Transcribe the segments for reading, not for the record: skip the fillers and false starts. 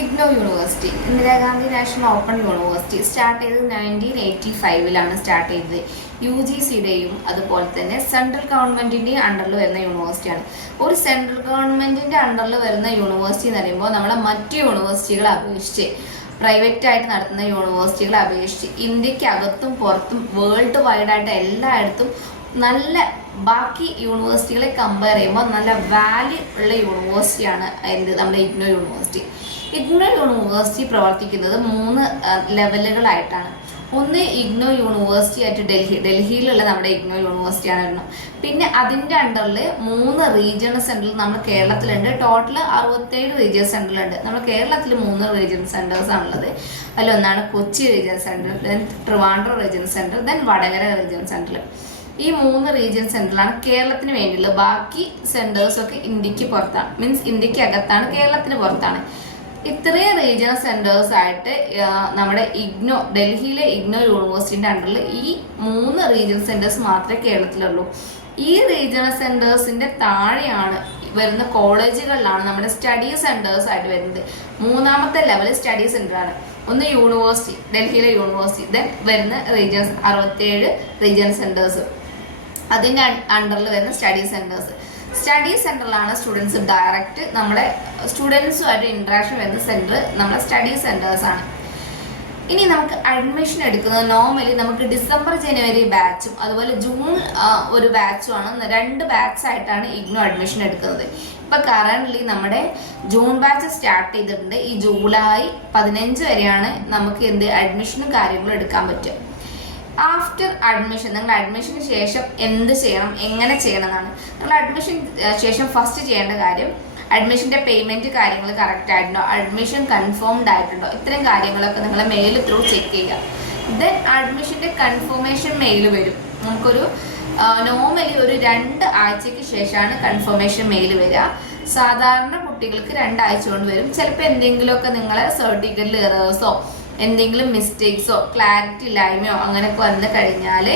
IGNOU university, Indira Gandhi national open university start ചെയ്തത് 1985 start ചെയ്തത്. UGCയുടെയും അതുപോലെ തന്നെ സെൻട്രൽ ഗവൺമെൻറ്റിൻ്റെയും അണ്ടറിൽ വരുന്ന യൂണിവേഴ്സിറ്റിയാണ്. ഒരു സെൻട്രൽ ഗവൺമെൻറ്റിൻ്റെ അണ്ടറിൽ വരുന്ന യൂണിവേഴ്സിറ്റി എന്ന് പറയുമ്പോൾ നമ്മളെ മറ്റ് യൂണിവേഴ്സിറ്റികളെ അപേക്ഷിച്ച് പ്രൈവറ്റ് ആയിട്ട് നടത്തുന്ന യൂണിവേഴ്സിറ്റികളെ അപേക്ഷിച്ച് ഇന്ത്യക്ക് അകത്തും പുറത്തും വേൾഡ് വൈഡായിട്ട് എല്ലായിടത്തും നല്ല ബാക്കി യൂണിവേഴ്സിറ്റികളെ കമ്പയർ ചെയ്യുമ്പോൾ നല്ല വാല്യൂ ഉള്ള യൂണിവേഴ്സിറ്റിയാണ് നമ്മുടെ ഇഗ്നോ യൂണിവേഴ്സിറ്റി. ഇഗ്നോ യൂണിവേഴ്സിറ്റി പ്രവർത്തിക്കുന്നത് 3 ലെവലുകളായിട്ടാണ്. ഒന്ന് ഇഗ്നോ യൂണിവേഴ്സിറ്റി ആയിട്ട് ഡൽഹിയിലുള്ള നമ്മുടെ ഇഗ്നോ യൂണിവേഴ്സിറ്റിയാണ് വരണം. പിന്നെ അതിൻ്റെ അണ്ടറിൽ 3 റീജിയണൽ സെൻറ്ററിൽ നമ്മൾ കേരളത്തിലുണ്ട്. ടോട്ടൽ 67 റീജിയണൽ സെൻറ്ററിലുണ്ട്. നമ്മൾ കേരളത്തിൽ 3 റീജിയണൽ സെൻറ്റേഴ്സ് ആണുള്ളത്. അതിലൊന്നാണ് Kochi regional centre, then Trivandrum regional centre, then Vadakara regional centre. ഈ 3 റീജിയൻ സെൻറ്ററിലാണ് കേരളത്തിന് വേണ്ടിയുള്ളത്. ബാക്കി സെൻറ്റേഴ്സൊക്കെ ഇന്ത്യക്ക് പുറത്താണ്, മീൻസ് ഇന്ത്യക്ക് അകത്താണ്, കേരളത്തിന് പുറത്താണ്. ഇത്രയും റീജിയണൽ സെൻറ്റേഴ്സ് ആയിട്ട് നമ്മുടെ ഡൽഹിയിലെ ഇഗ്നോ യൂണിവേഴ്സിറ്റിൻ്റെ അണ്ടറിൽ ഈ 3 റീജിയണൽ സെൻറ്റേഴ്സ് മാത്രമേ കേരളത്തിലുള്ളൂ. ഈ റീജിയണൽ സെൻറ്റേഴ്സിൻ്റെ താഴെയാണ് വരുന്ന കോളേജുകളിലാണ് നമ്മുടെ സ്റ്റഡി സെൻറ്റേഴ്സ് ആയിട്ട് വരുന്നത്. 3ാമത്തെ ലെവൽ സ്റ്റഡി സെൻറ്ററാണ്. ഒന്ന് യൂണിവേഴ്സിറ്റി, ഡൽഹിയിലെ യൂണിവേഴ്സിറ്റി, ദെൻ വരുന്ന റീജിയൻസ് 67 റീജിയണൽ സെൻറ്റേഴ്സ്, അതിൻ്റെ അണ്ടറിൽ വരുന്ന സ്റ്റഡി സെൻറ്റേഴ്സ്. സ്റ്റഡി സെൻറ്ററിലാണ് സ്റ്റുഡൻസ് ഡയറക്റ്റ് നമ്മുടെ സ്റ്റുഡൻസുമായിട്ട് ഇൻട്രാക്ഷൻ വരുന്ന സെൻറ്റർ നമ്മുടെ സ്റ്റഡി സെൻറ്റേഴ്സാണ്. ഇനി നമുക്ക് അഡ്മിഷൻ എടുക്കുന്നത് നോർമലി നമുക്ക് ഡിസംബർ ജനുവരി ബാച്ചും അതുപോലെ ജൂൺ ഒരു ബാച്ചുമാണ്. 2 ബാച്ചായിട്ടാണ് ഇഗ്നോ അഡ്മിഷൻ എടുക്കുന്നത്. ഇപ്പോൾ കറൻ്റ്ലി നമ്മുടെ ജൂൺ ബാച്ച് സ്റ്റാർട്ട് ചെയ്തിട്ടുണ്ട്. ഈ ജൂലൈ 15 വരെയാണ് നമുക്ക് അഡ്മിഷനും കാര്യങ്ങളും എടുക്കാൻ പറ്റുക. ആഫ്റ്റർ അഡ്മിഷൻ, നിങ്ങൾ അഡ്മിഷന് ശേഷം എന്ത് ചെയ്യണം, എങ്ങനെ ചെയ്യണം എന്നാണ്. നിങ്ങൾ അഡ്മിഷൻ ശേഷം ഫസ്റ്റ് ചെയ്യേണ്ട കാര്യം അഡ്മിഷൻ്റെ പേയ്മെൻറ്റ് കാര്യങ്ങൾ കറക്റ്റ് ആയിട്ടുണ്ടോ, അഡ്മിഷൻ കൺഫേംഡ് ആയിട്ടുണ്ടോ, ഇത്രയും കാര്യങ്ങളൊക്കെ നിങ്ങൾ മെയിൽ ത്രൂ ചെക്ക് ചെയ്യുക. ദെൻ അഡ്മിഷൻ്റെ കൺഫർമേഷൻ മെയിൽ വരും. നമുക്കൊരു നോർമലി ഒരു 2 ആഴ്ചയ്ക്ക് ശേഷമാണ് കൺഫർമേഷൻ മെയിൽ വരിക. സാധാരണ കുട്ടികൾക്ക് 2 ആഴ്ച കൊണ്ട് വരും. ചിലപ്പോൾ എന്തെങ്കിലുമൊക്കെ നിങ്ങളെ സർട്ടിഫിക്കറ്റിൽ എറേഴ്സോ എന്തെങ്കിലും മിസ്റ്റേക്സോ ക്ലാരിറ്റി ഇല്ലായ്മയോ അങ്ങനെയൊക്കെ വന്നു കഴിഞ്ഞാൽ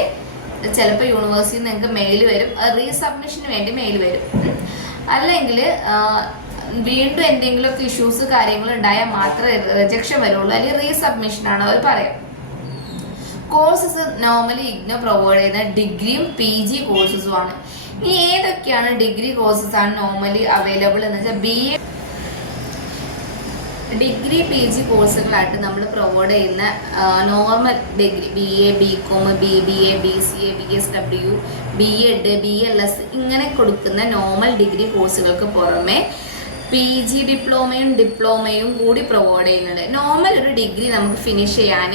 ചിലപ്പോൾ യൂണിവേഴ്സിറ്റിയിൽ നിങ്ങൾക്ക് മെയിൽ വരും, റീസബ്മിഷന് വേണ്ടി മെയിൽ വരും. അല്ലെങ്കിൽ വീണ്ടും എന്തെങ്കിലുമൊക്കെ ഇഷ്യൂസ് കാര്യങ്ങൾ ഉണ്ടായാൽ മാത്രമേ റിജക്ഷൻ വരുള്ളൂ, അല്ലെങ്കിൽ റീസബ്മിഷനാണ് അവർ പറയാം. കോഴ്സസ് നോർമലി ഇഗ്നോ പ്രൊവൈഡ് ചെയ്യുന്ന ഡിഗ്രിയും PG കോഴ്സസുമാണ്. ഇനി ഏതൊക്കെയാണ് ഡിഗ്രി കോഴ്സസ് ആണ് നോർമലി അവൈലബിൾ എന്ന് വെച്ചാൽ ഡിഗ്രി PG കോഴ്സുകളായിട്ട് നമ്മൾ പ്രൊവൈഡ് ചെയ്യുന്ന normal degree BA BCom BBA BCA BSW BEd BLS ഇങ്ങനെ കൊടുക്കുന്ന നോർമൽ ഡിഗ്രി കോഴ്സുകൾക്ക് പുറമെ PG ഡിപ്ലോമയും കൂടി പ്രൊവൈഡ് ചെയ്യുന്നുണ്ട്. നോർമൽ ഒരു ഡിഗ്രി നമുക്ക് ഫിനിഷ് ചെയ്യാൻ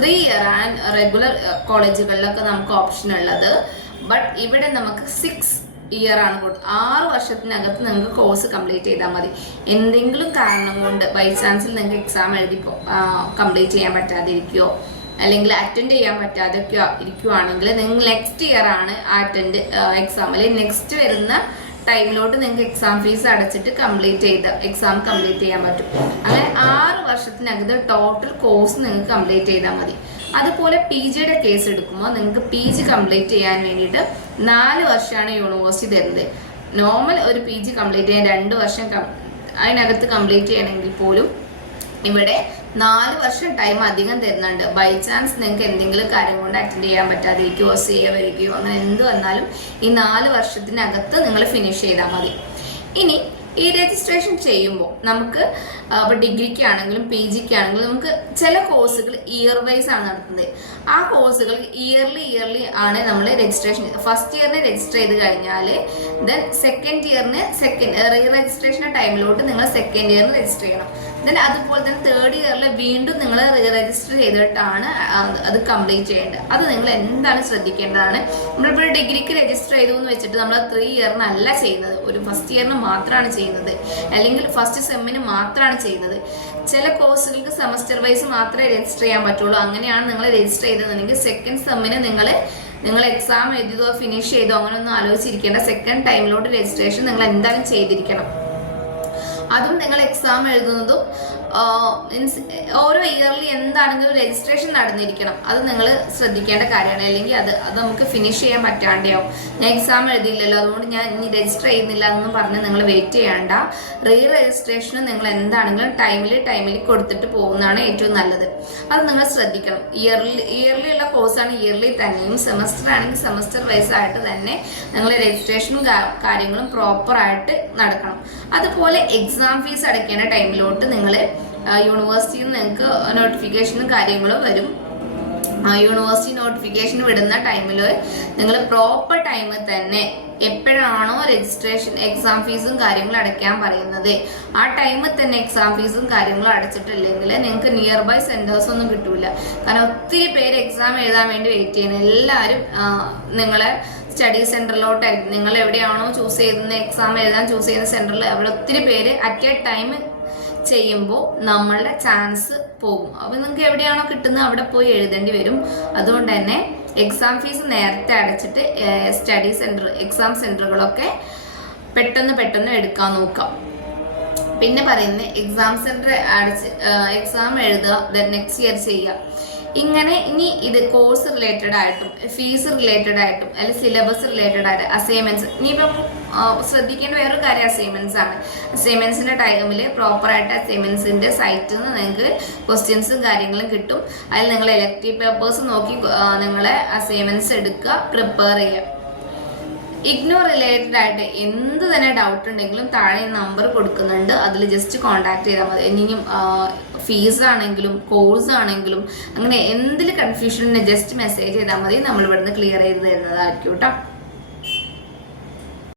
3 ഇയർ ആണ് റെഗുലർ കോളേജുകളിലൊക്കെ നമുക്ക് ഓപ്ഷൻ ഉള്ളത്. ബട്ട് ഇവിടെ നമുക്ക് 6 ഇയർ ആണ് കൊടുത്തത്. 6 വർഷത്തിനകത്ത് നിങ്ങൾക്ക് കോഴ്സ് കംപ്ലീറ്റ് ചെയ്താൽ മതി. എന്തെങ്കിലും കാരണം കൊണ്ട് ബൈ ചാൻസിൽ നിങ്ങൾക്ക് എക്സാം എഴുതി കംപ്ലീറ്റ് ചെയ്യാൻ പറ്റാതിരിക്കുകയോ അല്ലെങ്കിൽ അറ്റൻഡ് ചെയ്യാൻ പറ്റാതൊക്കെയോ ഇരിക്കുവാണെങ്കിൽ നിങ്ങൾ നെക്സ്റ്റ് ഇയർ ആണ് അറ്റൻഡ് എക്സാമിൽ നെക്സ്റ്റ് വരുന്ന ടൈമിലോട്ട് നിങ്ങൾക്ക് എക്സാം ഫീസ് അടച്ചിട്ട് എക്സാം കംപ്ലീറ്റ് ചെയ്യാൻ പറ്റും. അങ്ങനെ 6 വർഷത്തിനകത്ത് ടോട്ടൽ കോഴ്സ് നിങ്ങൾക്ക് കംപ്ലീറ്റ് ചെയ്താൽ മതി. അതുപോലെ PGയുടെ കേസ് എടുക്കുമ്പോൾ നിങ്ങൾക്ക് PG കംപ്ലീറ്റ് ചെയ്യാൻ വേണ്ടിയിട്ട് 4 വർഷമാണ് യൂണിവേഴ്സിറ്റി തരുന്നത്. നോർമൽ ഒരു PG കംപ്ലീറ്റ് ചെയ്യാൻ 2 വർഷം അതിനകത്ത് കംപ്ലീറ്റ് ചെയ്യണമെങ്കിൽ പോലും ഇവിടെ 4 വർഷം ടൈം അധികം തരുന്നുണ്ട്. ബൈ ചാൻസ് നിങ്ങൾക്ക് എന്തെങ്കിലും കാര്യം കൊണ്ട് അറ്റൻഡ് ചെയ്യാൻ പറ്റാതിരിക്കുകയോ വരികയോ അങ്ങനെ എന്ത് വന്നാലും ഈ 4 വർഷത്തിനകത്ത് നിങ്ങൾ ഫിനിഷ് ചെയ്താൽ മതി. ഇനി ഈ രജിസ്ട്രേഷൻ ചെയ്യുമ്പോൾ നമുക്ക് ഇപ്പോൾ ഡിഗ്രിക്കാണെങ്കിലും PGക്ക് ആണെങ്കിലും നമുക്ക് ചില കോഴ്സുകൾ ഇയർ വൈസ് ആണ് നടത്തുന്നത്. ആ കോഴ്സുകൾ ഇയർലി ആണ് നമ്മൾ രജിസ്ട്രേഷൻ. ഫസ്റ്റ് ഇയറിന് രജിസ്റ്റർ ചെയ്ത് കഴിഞ്ഞാൽ ദെൻ സെക്കൻഡ് ഇയറിന് റീ രജിസ്ട്രേഷൻ്റെ ടൈമിലോട്ട് നിങ്ങൾ സെക്കൻഡ് ഇയറിന് രജിസ്റ്റർ ചെയ്യണം. ദെൻ അതുപോലെ തന്നെ തേർഡ് ഇയറിൽ വീണ്ടും നിങ്ങൾ രജിസ്റ്റർ ചെയ്തിട്ടാണ് അത് കംപ്ലീറ്റ് ചെയ്യേണ്ടത്. അത് നിങ്ങൾ എന്താണ് ശ്രദ്ധിക്കേണ്ടതാണ്. നമ്മളിപ്പോൾ ഡിഗ്രിക്ക് രജിസ്റ്റർ ചെയ്തു എന്ന് വെച്ചിട്ട് നമ്മൾ 3 ഇയറിനല്ല ചെയ്യുന്നത്, ഒരു ഫസ്റ്റ് ഇയറിന് മാത്രമാണ് ചെയ്യുന്നത്, അല്ലെങ്കിൽ ഫസ്റ്റ് സെമ്മിന് മാത്രമാണ് ചെയ്യുന്നത്. ചില കോഴ്സുകൾക്ക് സെമസ്റ്റർ വൈസ് മാത്രമേ രജിസ്റ്റർ ചെയ്യാൻ പറ്റുള്ളൂ. അങ്ങനെയാണ് നിങ്ങൾ രജിസ്റ്റർ ചെയ്തതെന്നുണ്ടെങ്കിൽ സെക്കൻഡ് സെമ്മിന് നിങ്ങൾ എക്സാം എഴുതിയതോ ഫിനിഷ് ചെയ്തോ അങ്ങനെയൊന്നും ആലോചിച്ചിരിക്കേണ്ട. സെക്കൻഡ് ടൈമിലോട്ട് രജിസ്ട്രേഷൻ നിങ്ങൾ എന്തായാലും ചെയ്തിരിക്കണം. അതും നിങ്ങൾ എക്സാം എഴുതുന്നതും മീൻസ് ഓരോ ഇയർലി എന്താണെങ്കിലും രജിസ്ട്രേഷൻ നടന്നിരിക്കണം. അത് നിങ്ങൾ ശ്രദ്ധിക്കേണ്ട കാര്യമാണ്. അല്ലെങ്കിൽ അത് നമുക്ക് ഫിനിഷ് ചെയ്യാൻ പറ്റാണ്ടാവും. ഞാൻ എക്സാം എഴുതിയില്ലല്ലോ, അതുകൊണ്ട് ഞാൻ ഇനി രജിസ്റ്റർ ചെയ്യുന്നില്ല എന്ന് പറഞ്ഞ് നിങ്ങൾ വെയിറ്റ് ചെയ്യേണ്ട. രജിസ്ട്രേഷന് നിങ്ങൾ എന്താണെങ്കിലും ടൈമിൽ കൊടുത്തിട്ട് പോകുന്നതാണ് ഏറ്റവും നല്ലത്. അത് നിങ്ങൾ ശ്രദ്ധിക്കണം. ഇയർലി ഉള്ള കോഴ്സാണ് ഇയർലി തന്നെയും, സെമസ്റ്റർ ആണെങ്കിൽ സെമസ്റ്റർ വൈസ് ആയിട്ട് തന്നെ നിങ്ങൾ രജിസ്ട്രേഷനും കാര്യങ്ങളും പ്രോപ്പറായിട്ട് നടക്കണം. അതുപോലെ എക്സാം ഫീസ് അടയ്ക്കേണ്ട ടൈമിലോട്ട് നിങ്ങൾ യൂണിവേഴ്സിറ്റിയിൽ നിന്ന് നിങ്ങൾക്ക് നോട്ടിഫിക്കേഷനും കാര്യങ്ങളും വരും. യൂണിവേഴ്സിറ്റി നോട്ടിഫിക്കേഷൻ വിടുന്ന ടൈമിൽ നിങ്ങൾ പ്രോപ്പർ ടൈമിൽ തന്നെ എപ്പോഴാണോ രജിസ്ട്രേഷൻ എക്സാം ഫീസും കാര്യങ്ങളും അടയ്ക്കാൻ പറയുന്നത് ആ ടൈമിൽ തന്നെ എക്സാം ഫീസും കാര്യങ്ങളും അടച്ചിട്ടില്ലെങ്കിൽ നിങ്ങൾക്ക് നിയർ ബൈ സെന്റേഴ്സ് ഒന്നും കിട്ടൂല. കാരണം ഒത്തിരി പേര് എക്സാം എഴുതാൻ വേണ്ടി വെയിറ്റ് ചെയ്യണം. എല്ലാവരും നിങ്ങളെ സ്റ്റഡി സെന്ററിലോട്ടായിരിക്കും. നിങ്ങൾ എവിടെയാണോ ചൂസ് ചെയ്യുന്ന എക്സാം എഴുതാൻ ചൂസ് ചെയ്യുന്ന സെന്ററിൽ അവിടെ ഒത്തിരി പേര് അറ്റ് എ ടൈം ചെയ്യുമ്പോൾ നമ്മളുടെ ചാൻസ് പോകും. അപ്പോൾ നിങ്ങൾക്ക് എവിടെയാണോ കിട്ടുന്നത് അവിടെ പോയി എഴുതേണ്ടി വരും. അതുകൊണ്ട് തന്നെ എക്സാം ഫീസ് നേരത്തെ അടച്ചിട്ട് സ്റ്റഡി സെന്റർ എക്സാം സെന്ററുകളൊക്കെ പെട്ടെന്ന് എടുക്കാൻ നോക്കാം. പിന്നെ പറയുന്നത് എക്സാം സെന്റർ അടച്ച് എക്സാം എഴുതുക, നെക്സ്റ്റ് ഇയർ ചെയ്യുക. ഇങ്ങനെ ഇനി ഇത് കോഴ്സ് റിലേറ്റഡ് ആയിട്ടും ഫീസ് റിലേറ്റഡ് ആയിട്ടും അല്ലെങ്കിൽ സിലബസ് റിലേറ്റഡ് ആയിട്ട് അസൈൻമെന്റ്സ്, ഇനിയിപ്പം ശ്രദ്ധിക്കേണ്ട വേറൊരു കാര്യം അസൈൻമെന്റ്സ് ആണ്. അസൈൻമെന്റ്സിന്റെ ടൈമിൽ പ്രോപ്പറായിട്ട് അസൈൻമെന്റ്സിന്റെ സൈറ്റിൽ നിന്ന് നിങ്ങൾക്ക് ക്വസ്റ്റ്യൻസും കാര്യങ്ങളും കിട്ടും. അതിൽ നിങ്ങൾ ഇലക്ടീവ് പേപ്പേഴ്സ് നോക്കി നിങ്ങളെ അസൈൻമെന്റ്സ് എടുക്കുക, പ്രിപ്പയർ ചെയ്യുക. ഇഗ്നോ റിലേറ്റഡ് ആയിട്ട് എന്ത് തന്നെ ഡൗട്ട് ഉണ്ടെങ്കിലും താഴെ നമ്പർ കൊടുക്കുന്നുണ്ട്, അതിൽ ജസ്റ്റ് കോൺടാക്ട് ചെയ്താൽ മതി. ഇനിയും ഫീസ് ആണെങ്കിലും കോഴ്സ് ആണെങ്കിലും അങ്ങനെ എന്തിൽ കൺഫ്യൂഷൻ ജസ്റ്റ് മെസ്സേജ് ചെയ്താൽ മതി, നമ്മൾ ഇവിടുന്ന് ക്ലിയർ ചെയ്ത് തരുന്നതായിരിക്കും കേട്ടോ.